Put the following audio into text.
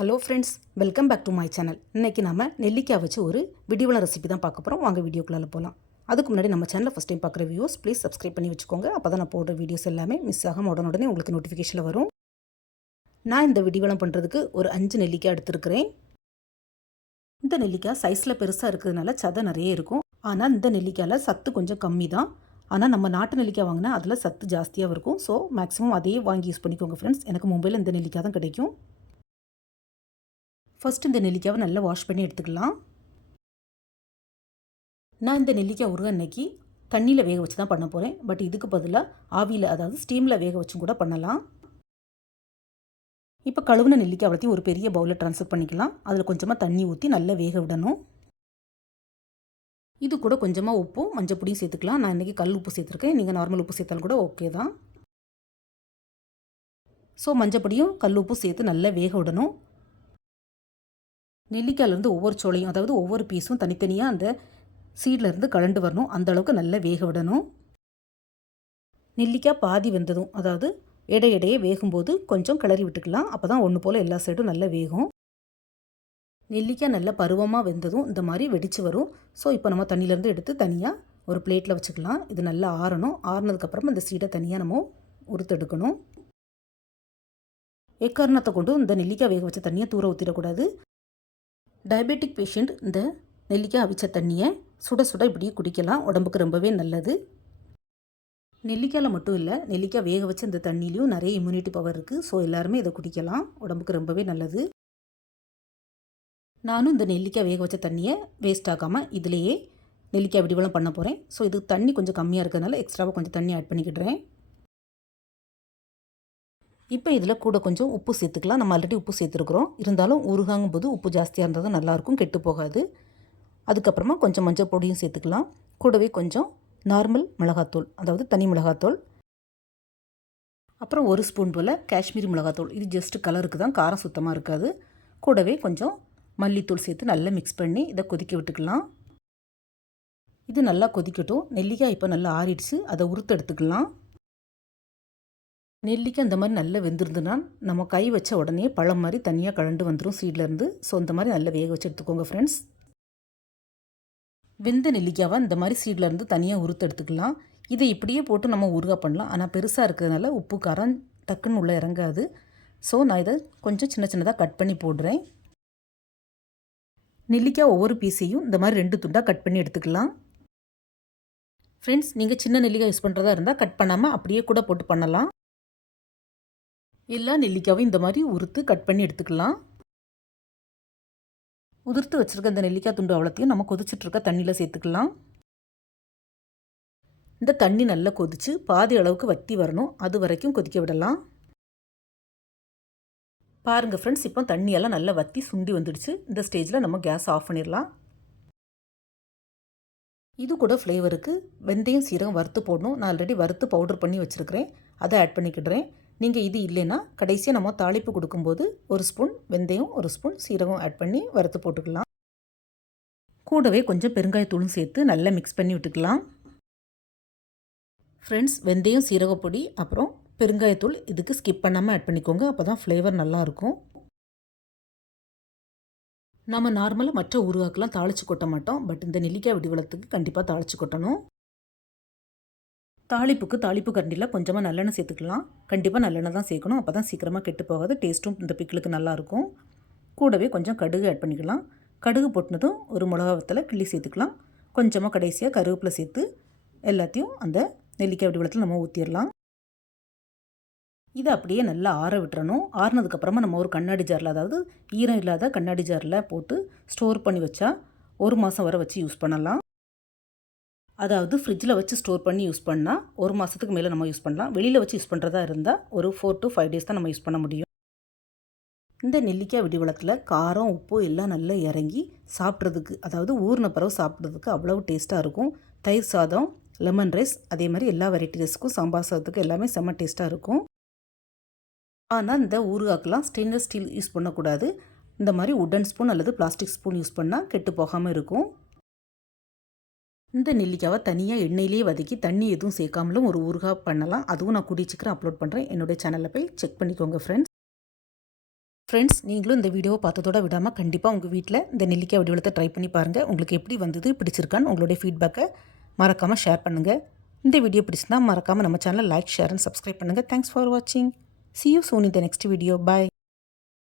Hello friends, welcome back to my channel. இன்றைக்கி நம்ம நெல்லிக்காய் வச்சு ஒரு விடிவளம் ரெசிபி தான் பார்க்க போகிறோம். வாங்க வீடியோக்குள்ளே போகலாம். அதுக்கு முன்னாடி நம்ம சேனலை ஃபஸ்ட் டைம் பார்க்குற வியூஸ் ப்ளீஸ் சப்ஸ்கிரைப் பண்ணி வச்சுக்கோங்க. அப்போ தான் நான் போடுற வீடியோஸ் எல்லாமே மிஸ் ஆகாமல் உடனே உங்களுக்கு நோட்டிஃபிகேஷனில் வரும். நான் இந்த விடிவளம் பண்ணுறதுக்கு ஒரு 5 நெல்லிக்காய் எடுத்துருக்கிறேன். இந்த நெல்லிக்காய் சைஸில் பெருசாக இருக்கிறதுனால சதை நிறைய இருக்கும். ஆனால் இந்த நெல்லிக்காயில் சத்து கொஞ்சம் கம்மி தான். ஆனால் நம்ம நாட்டு நெல்லிக்காய் வாங்கினா அதில் சத்து ஜாஸ்தியாக இருக்கும். ஸோ மேக்ஸிமம் அதையே வாங்கி யூஸ் பண்ணிக்கோங்க ஃப்ரெண்ட்ஸ். எனக்கு மும்பையில் இந்த நெல்லிக்காய் தான் கிடைக்கும். ஃபஸ்ட்டு இந்த நெல்லிக்காவை நல்லா வாஷ் பண்ணி எடுத்துக்கலாம். நான் இந்த நெல்லிக்காய் ஊறுகாய் அன்னைக்கு தண்ணியில் வேக வச்சு தான் பண்ண போகிறேன். பட் இதுக்கு பதிலாக ஆவியில், அதாவது ஸ்டீமில் வேக வச்சும் கூட பண்ணலாம். இப்போ கழுவுன நெல்லிக்காய் அவ்வளோத்தையும் ஒரு பெரிய பவுலில் ட்ரான்ஸ்ஃபர் பண்ணிக்கலாம். அதில் கொஞ்சமாக தண்ணி ஊற்றி நல்லா வேக விடணும். இது கூட கொஞ்சமாக உப்பும் மஞ்சள் பொடியும் சேர்த்துக்கலாம். நான் இன்றைக்கி கல் உப்பு சேர்த்துருக்கேன். நீங்கள் நார்மல் உப்பு சேர்த்தாலும் கூட ஓகே தான். ஸோ மஞ்சள் பொடியும் கல் உப்பும் சேர்த்து நல்லா வேக விடணும். நெல்லிக்காயிலேருந்து ஒவ்வொரு சோளையும், அதாவது ஒவ்வொரு பீஸும் தனித்தனியாக அந்த சீட்லேருந்து கலண்டு வரணும். அந்தளவுக்கு நல்லா வேக விடணும். நெல்லிக்காய் பாதி வெந்ததும், அதாவது இடையிடையே வேகும்போது கொஞ்சம் கிளறி விட்டுக்கலாம். அப்போ தான் ஒன்று போல் எல்லா சைடும் நல்லா வேகும். நெல்லிக்காய் நல்லா பருவமாக வெந்ததும் இந்த மாதிரி வெடித்து வரும். ஸோ இப்போ நம்ம தண்ணியிலேருந்து எடுத்து தனியாக ஒரு பிளேட்டில் வச்சுக்கலாம். இது நல்லா ஆறணும். ஆறினதுக்கப்புறம் இந்த சீடை தனியாக நம்ம உறுத்தெடுக்கணும். எக்காரணத்தை கொண்டும் இந்த நெல்லிக்காய் வேக வச்ச தண்ணியை தூர ஊற்றிடக்கூடாது. டயபெட்டிக் பேஷண்ட் இந்த நெல்லிக்காய் அவிச்ச தண்ணியை சுட சுட இப்படியே குடிக்கலாம். உடம்புக்கு ரொம்பவே நல்லது. நெல்லிக்காயில் மட்டும் இல்லை, நெல்லிக்காய் வேக வச்ச இந்த தண்ணியிலையும் நிறைய இம்யூனிட்டி பவர் இருக்குது. ஸோ எல்லாருமே இதை குடிக்கலாம். உடம்புக்கு ரொம்பவே நல்லது. நானும் இந்த நெல்லிக்காய் வேக வச்ச தண்ணியை வேஸ்ட் ஆகாமல் இதிலேயே நெல்லிக்காய் விடிவளம் பண்ண போகிறேன். ஸோ இது தண்ணி கொஞ்சம் கம்மியாக இருக்கிறதுனால எக்ஸ்ட்ராவாக கொஞ்சம் தண்ணி ஆட் பண்ணிக்கிடுறேன். இப்போ இதில் கூட கொஞ்சம் உப்பு சேர்த்துக்கலாம். நம்ம ஆல்ரெடி உப்பு சேர்த்துருக்குறோம். இருந்தாலும் ஊறுகாங்கும் போது உப்பு ஜாஸ்தியாக இருந்தால் தான் நல்லாயிருக்கும், கெட்டு போகாது. அதுக்கப்புறமா கொஞ்சம் மஞ்சள் பொடியும் சேர்த்துக்கலாம். கூடவே கொஞ்சம் நார்மல் மிளகாத்தூள், அதாவது தனி மிளகாத்தூள். அப்புறம் ஒரு ஸ்பூன் போல் காஷ்மீரி மிளகாத்தூள். இது ஜஸ்ட்டு கலருக்கு தான், காரம் சுத்தமாக இருக்காது. கூடவே கொஞ்சம் மல்லித்தூள் சேர்த்து நல்லா மிக்ஸ் பண்ணி இதை கொதிக்க விட்டுக்கலாம். இது நல்லா கொதிக்கட்டும். நெல்லிக்காய் இப்போ நல்லா ஆறிடுச்சு. அதை உறுத்து எடுத்துக்கலாம். நெல்லிக்காய் இந்த மாதிரி நல்லா வெந்திருந்துன்னா நம்ம கை வச்ச உடனே பழம் மாதிரி தனியாக கலண்டு வந்துடும் சீட்லேருந்து. ஸோ இந்த மாதிரி நல்லா வேக வச்சு எடுத்துக்கோங்க ஃப்ரெண்ட்ஸ். வெந்த நெல்லிக்காவை இந்த மாதிரி சீட்லேருந்து தனியாக உறுத்து எடுத்துக்கலாம். இதை இப்படியே போட்டு நம்ம ஊறுகாய் பண்ணலாம். ஆனால் பெருசாக இருக்கிறதுனால உப்பு காரம் டக்குன்னு உள்ளே இறங்காது. ஸோ நான் இதை கொஞ்சம் சின்ன சின்னதாக கட் பண்ணி போடுறேன். நெல்லிக்காய் ஒவ்வொரு பீஸையும் இந்த மாதிரி 2 துண்டாக கட் பண்ணி எடுத்துக்கலாம். ஃப்ரெண்ட்ஸ், நீங்கள் சின்ன நெல்லிக்காய் யூஸ் பண்ணுறதா இருந்தால் கட் பண்ணாமல் அப்படியே கூட போட்டு பண்ணலாம். எல்லா நெல்லிக்காயும் இந்த மாதிரி உறுத்து கட் பண்ணி எடுத்துக்கலாம். உதிர்த்து வச்சுருக்க இந்த நெல்லிக்காய் துண்டு அவ்வளோத்தையும் நம்ம கொதிச்சுட்ருக்க தண்ணியில் சேர்த்துக்கலாம். இந்த தண்ணி நல்லா கொதித்து பாதி அளவுக்கு வற்றி வரணும். அது வரைக்கும் கொதிக்க விடலாம். பாருங்கள் ஃப்ரெண்ட்ஸ், இப்போ தண்ணியெல்லாம் நல்லா வற்றி சுண்டி வந்துடுச்சு. இந்த ஸ்டேஜில் நம்ம கேஸ் ஆஃப் பண்ணிடலாம். இது கூட ஃப்ளேவருக்கு வெந்தயம் சீரகம் வறுத்து போடணும். நான் ஆல்ரெடி வறுத்து பவுடர் பண்ணி வச்சுருக்கிறேன். அதை ஆட் பண்ணிக்கிடுறேன். நீங்கள் இது இல்லைன்னா கடைசியாக நம்ம தாளிப்பு கொடுக்கும்போது ஒரு ஸ்பூன் வெந்தயம், ஒரு ஸ்பூன் சீரகம் ஆட் பண்ணி வறுத்து போட்டுக்கலாம். கூடவே கொஞ்சம் பெருங்காயத்தூளும் சேர்த்து நல்லா மிக்ஸ் பண்ணி விட்டுக்கலாம். ஃப்ரெண்ட்ஸ், வெந்தயம், சீரகப்பொடி அப்புறம் பெருங்காயத்தூள் இதுக்கு ஸ்கிப் பண்ணாமல் ஆட் பண்ணிக்கோங்க. அப்போ தான் ஃப்ளேவர் நல்லாயிருக்கும். நம்ம நார்மலாக மற்ற ஊறுகாக்கெலாம் தாளித்து கொட்ட மாட்டோம். பட் இந்த நெல்லிக்காய் விடிவளத்துக்கு கண்டிப்பாக தாளித்து கொட்டணும். தாளிப்புக்கு தாளிப்பு கரண்டியில் கொஞ்சமாக நல்லெண்ணெய் சேர்த்துக்கலாம். கண்டிப்பாக நல்லெண்ணெய் தான் சேர்க்கணும். அப்போ தான் சீக்கிரமாக கெட்டு போகாது. டேஸ்ட்டும் இந்த பிக்கிளுக்கு நல்லாயிருக்கும். கூடவே கொஞ்சம் கடுகு ஆட் பண்ணிக்கலாம். கடுகு போட்டினதும் ஒரு மிளகா வத்தலை கிள்ளி சேர்த்துக்கலாம். கொஞ்சமாக கடைசியாக கருவேப்பிலை சேர்த்து எல்லாத்தையும் அந்த நெல்லிக்காய் விடிவளத்தில் நம்ம ஊற்றிடலாம். இதை அப்படியே நல்லா ஆற விட்டுறணும். ஆறினதுக்கப்புறமா நம்ம ஒரு கண்ணாடி ஜாரில், அதாவது ஈரம் இல்லாத கண்ணாடி ஜாரில் போட்டு ஸ்டோர் பண்ணி வச்சா 1 மாதம் வரை வச்சு யூஸ் பண்ணலாம். அதாவது ஃப்ரிட்ஜில் வச்சு ஸ்டோர் பண்ணி யூஸ் பண்ணால் 1 மாதத்துக்கு மேலே நம்ம யூஸ் பண்ணலாம். வெளியில் வச்சு யூஸ் பண்ணுறதா இருந்தால் ஒரு 4 to 5 days தான் நம்ம யூஸ் பண்ண முடியும். இந்த நெல்லிக்காய் விடிவளத்தில் காரம், உப்பு எல்லாம் நல்லா இறங்கி சாப்பிட்றதுக்கு, அதாவது ஊறின பிறகு சாப்பிட்றதுக்கு அவ்வளவு டேஸ்ட்டாக இருக்கும். தயிர் சாதம், லெமன் ரைஸ், அதே மாதிரி எல்லா வெரைட்டி ரைஸ்க்கும், சாம்பார் சாதத்துக்கு எல்லாமே செம்ம டேஸ்ட்டாக இருக்கும். ஆனால் இந்த ஊறுகாக்கெலாம் ஸ்டெயின்லெஸ் ஸ்டீல் யூஸ் பண்ணக்கூடாது. இந்த மாதிரி உட்டன் ஸ்பூன் அல்லது பிளாஸ்டிக் ஸ்பூன் யூஸ் பண்ணால் கெட்டு போகாமல் இருக்கும். இந்த நெல்லிக்காவை தனியாக எண்ணெயிலே வதக்கி தண்ணி எதுவும் சேர்க்காமலும் ஒரு ஊறுகாய் பண்ணலாம். அதுவும் நான் கூடிய சீக்கிரம் அப்லோட் பண்ணுறேன். என்னுடைய சேனலில் போய் செக் பண்ணிக்கோங்க ஃப்ரெண்ட்ஸ். ஃப்ரெண்ட்ஸ், நீங்களும் இந்த வீடியோவை பார்த்ததோட விடாமல் கண்டிப்பாக உங்கள் வீட்டில் இந்த நெல்லிக்காய் வடிவலத்தை ட்ரை பண்ணி பாருங்கள். உங்களுக்கு எப்படி வந்தது, பிடிச்சிருக்கான்னு உங்களுடைய ஃபீட்பேக்கை மறக்காமல் ஷேர் பண்ணுங்கள். இந்த வீடியோ பிடிச்சிருந்தா மறக்காமல் நம்ம சேனலை லைக், ஷேர் அண்ட் சப்ஸ்கிரைப் பண்ணுங்கள். தேங்க்ஸ் ஃபார் வாட்சிங். See you soon in the next video. Bye.